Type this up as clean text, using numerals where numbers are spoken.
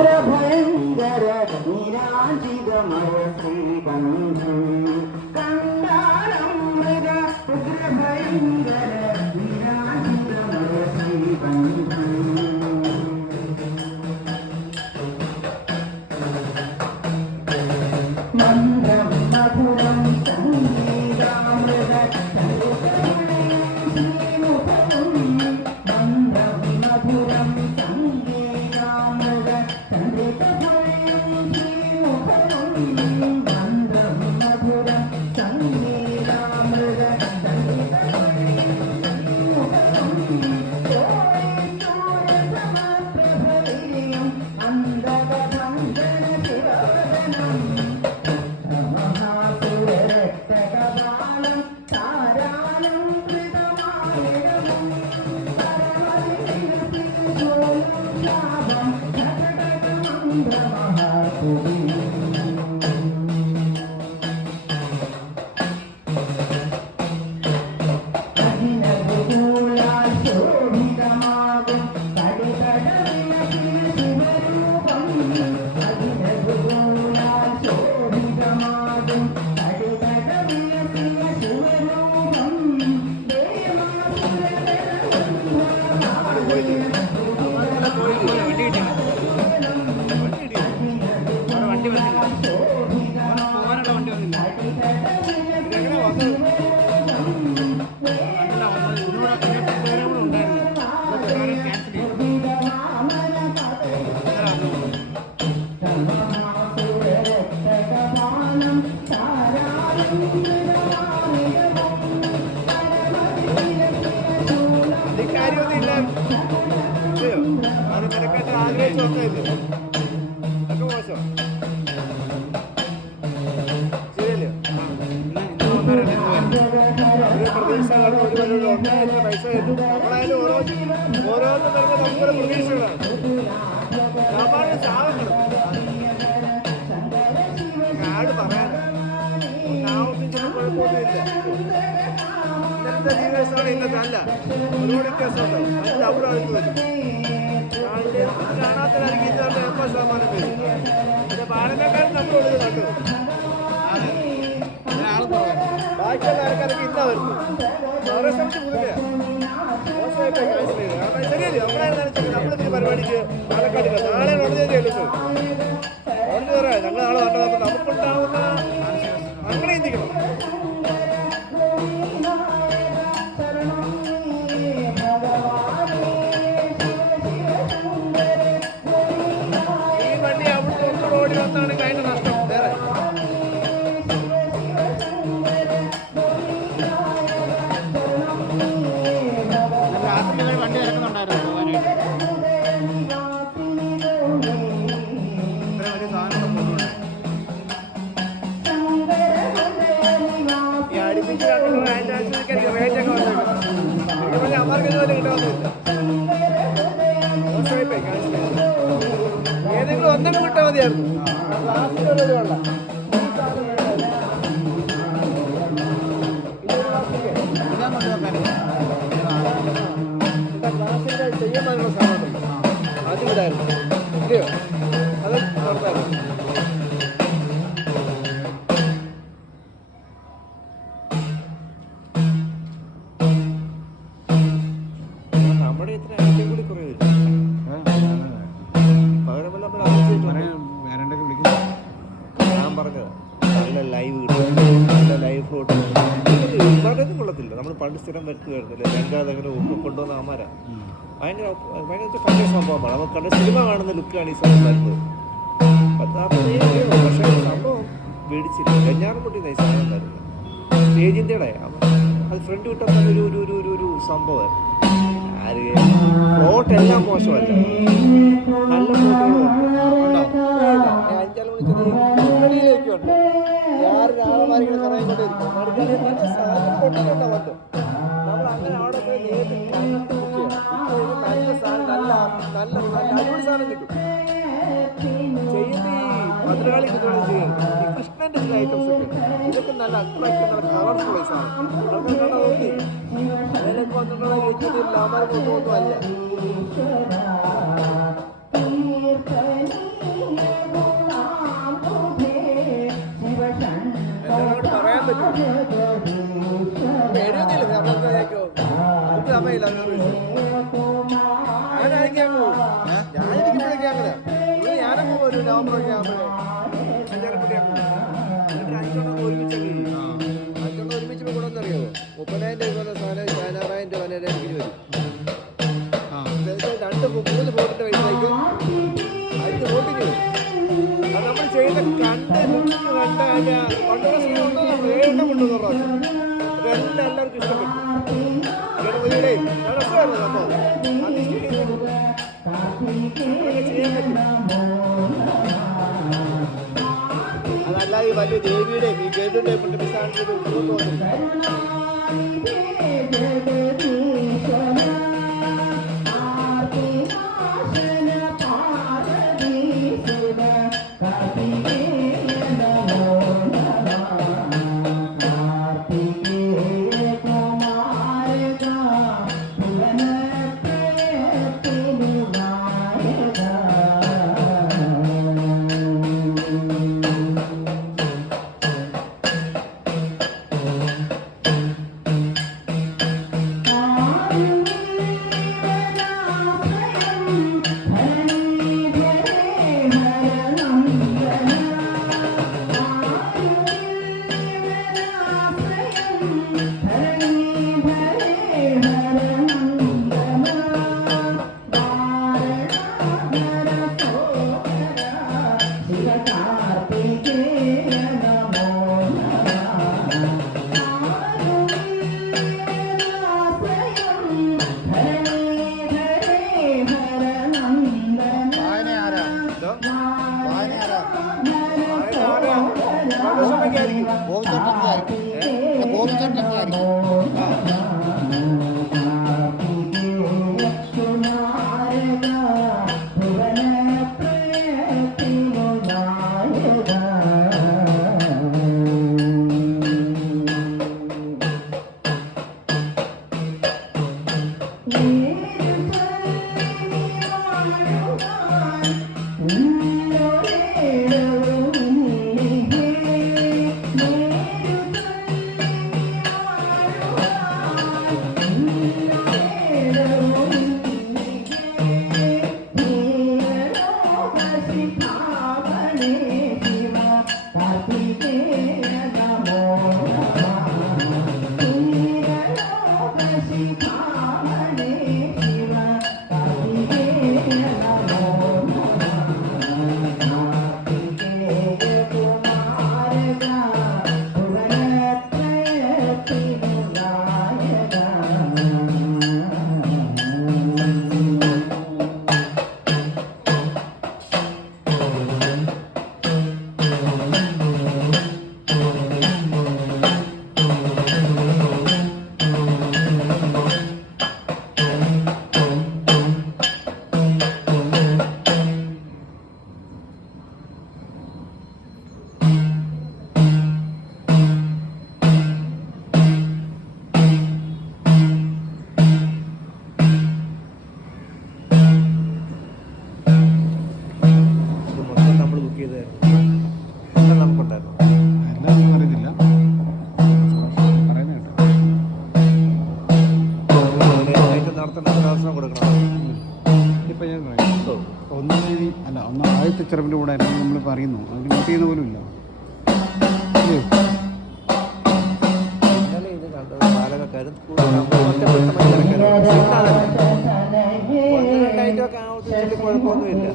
ഉഗ്രഭയങ്കര നീരാജിതമയ ശ്രീകണ്ഠം കണ്ടാലമൃത ഉഗ്രഭയങ്കര നീരാജിതമയ ശ്രീകണ്ഠം മന്ദം മധുരം സംഗീതാമൃത മന്ദം മധുരം സംഗീതാമൃത മന്ദം മധുരം സംഗീതാമൃത സമപ്രഭവീയം അന്ധകഭഞ്ജന ശിവവദനം മഹാസുരരക്തകപാലം താരാലം കൃതമായിടവും പരമദിനശാപം ഘടകമന്ത്രമഹാസുരി ശോഭിതമാകും ശിവരൂപം ശോഭിതമാകും ശിവരൂപം പാലക്കാട് നമ്മളോട് കണ്ടു ബാക്കിയുള്ള ആൾക്കാരൊക്കെ ഇന്നാ വരുന്നു അവരെ സംബന്ധിച്ച് പുതിയ ശരിയല്ലേ നമ്മളിതിന് പരിപാടിക്ക് പാലക്കാട് നാളെ ഉടനെ ചെല്ലുന്നത് ഓർമ്മ പറയാം ഞങ്ങൾ നാളെ കണ്ടപ്പോൾ നമുക്കുണ്ടാവുന്ന അങ്ങനെ ചിന്തിക്കണം. ഈ വണ്ടി അവിടെ ഒന്നും ഓടി വന്നാണ് കഴിഞ്ഞ നഷ്ടം വേറെ വണ്ടി ഇറക്കുന്നുണ്ടായിരുന്നു ഏതെങ്കിലും ഒന്നും കിട്ടാൻ മതിയായിരുന്നു. ചെയ്യുന്നതിനുള്ള സാധനം അത് വിടായിരുന്നു ഇല്ലയോ അത് നടത്തായിരുന്നു. നമ്മുടെ ഇത്ര ആദ്യം കൂടി കുറയില്ല പകരമെല്ലാം ഞാൻ പറഞ്ഞത് നല്ല ലൈവ് കിട്ടും നല്ല ലൈവ് ഫ്ലോട്ട് ഇവിടെയൊന്നും കൊള്ളത്തില്ല. നമ്മൾ പണ്ട് സ്ഥിരം വരുത്തുമായിരുന്നില്ല രംഗാതകനും ഒക്കെ കൊണ്ടുവന്ന അമാര ഭയങ്കര ഭയങ്കര സംഭവമാണ്. നമുക്ക് കണ്ട സിനിമ കാണുന്ന ലുക്കാണ് ഈ സമയം വരുന്നത്. 10-40 പക്ഷേ സംഭവം മേടിച്ചില്ല. കഞ്ഞാറംപൊട്ടി നൈസ് സാധനം വരുന്നത് സ്റ്റേജിൻ്റെ അത് ഫ്രണ്ട് കിട്ടുന്ന ഒരു സംഭവം. ഫ്ലോട്ട് എല്ലാം മോശമല്ല, നല്ല ഫ്ലോട്ടുകളും അഞ്ചാല് മണിക്ക് ഉണ്ട്. രാമമാരികളെ കറങ്ങിക്കൊണ്ടിരിക്കും നല്ല സാധനം കൊണ്ടിട്ടുണ്ടാവുമല്ലോ. നമ്മൾ അങ്ങനെ അവിടെ പോയി നേരിട്ട് നല്ല സാധനം നല്ല അടിപൊളി സാധനം കിട്ടും. ചെയ്യുന്ന ഈ ഭദ്രകാളി കുതിരകൾ ചെയ്യുന്നത് ഈ കൃഷ്ണൻ്റെ ചില ഐറ്റംസ് ഒക്കെ ഇതൊക്കെ നല്ല അട്രാക്റ്റീവ് നല്ല കളർഫുൾ ആയി സാധനം ആൾക്കാർ കാണാൻ നോക്കി അതിലേക്ക് വന്നിട്ടുള്ള യൂട്യൂബിൽ ലാഭം ഒന്നും അല്ല. ഒരു നവംബറൊക്കെ ആകുമ്പോഴേ അഞ്ചാറപ്പടിയാക്കും. എന്നിട്ട് 5 എണ്ണം ഒരുമിച്ചൊക്കെ 5 എണ്ണം ഒരുമിച്ച് ഗുണമെന്നറിയാമോ? 30,000 രൂപ സാധനം 16,000 രൂപ വരെ എനിക്ക് വരും. 2-3 ബോട്ടിൻ്റെ വയസ്സേക്ക് അതിന് വോട്ടിങ് വരും. അത് നമ്മൾ ചെയ്യുന്ന കണ്ട് അതിൻ്റെ കൊണ്ടുള്ള സ്ത്രീ ഉണ്ടോ 7 എണ്ണം കൊണ്ടുവന്നു പ്രാവശ്യം. അതെല്ലാം എല്ലാവർക്കും ഇഷ്ടപ്പെട്ടു. ഗണപതിയുടെ രസമായിരുന്നു അപ്പോൾ ചെയ്യാൻ പറ്റും. അതല്ലാതെ ഈ വലിയ ദേവിയുടെയും ഈ ഗേറ്റിൻ്റെ സ്ഥാനത്ത് തോന്നുന്നു. ചെറുപ്പിൻ്റെ കൂടെ നമ്മൾ പറയുന്നു അതിന് നോട്ട് ചെയ്യുന്ന പോലും ഇല്ല. കുഴപ്പമൊന്നുമില്ല.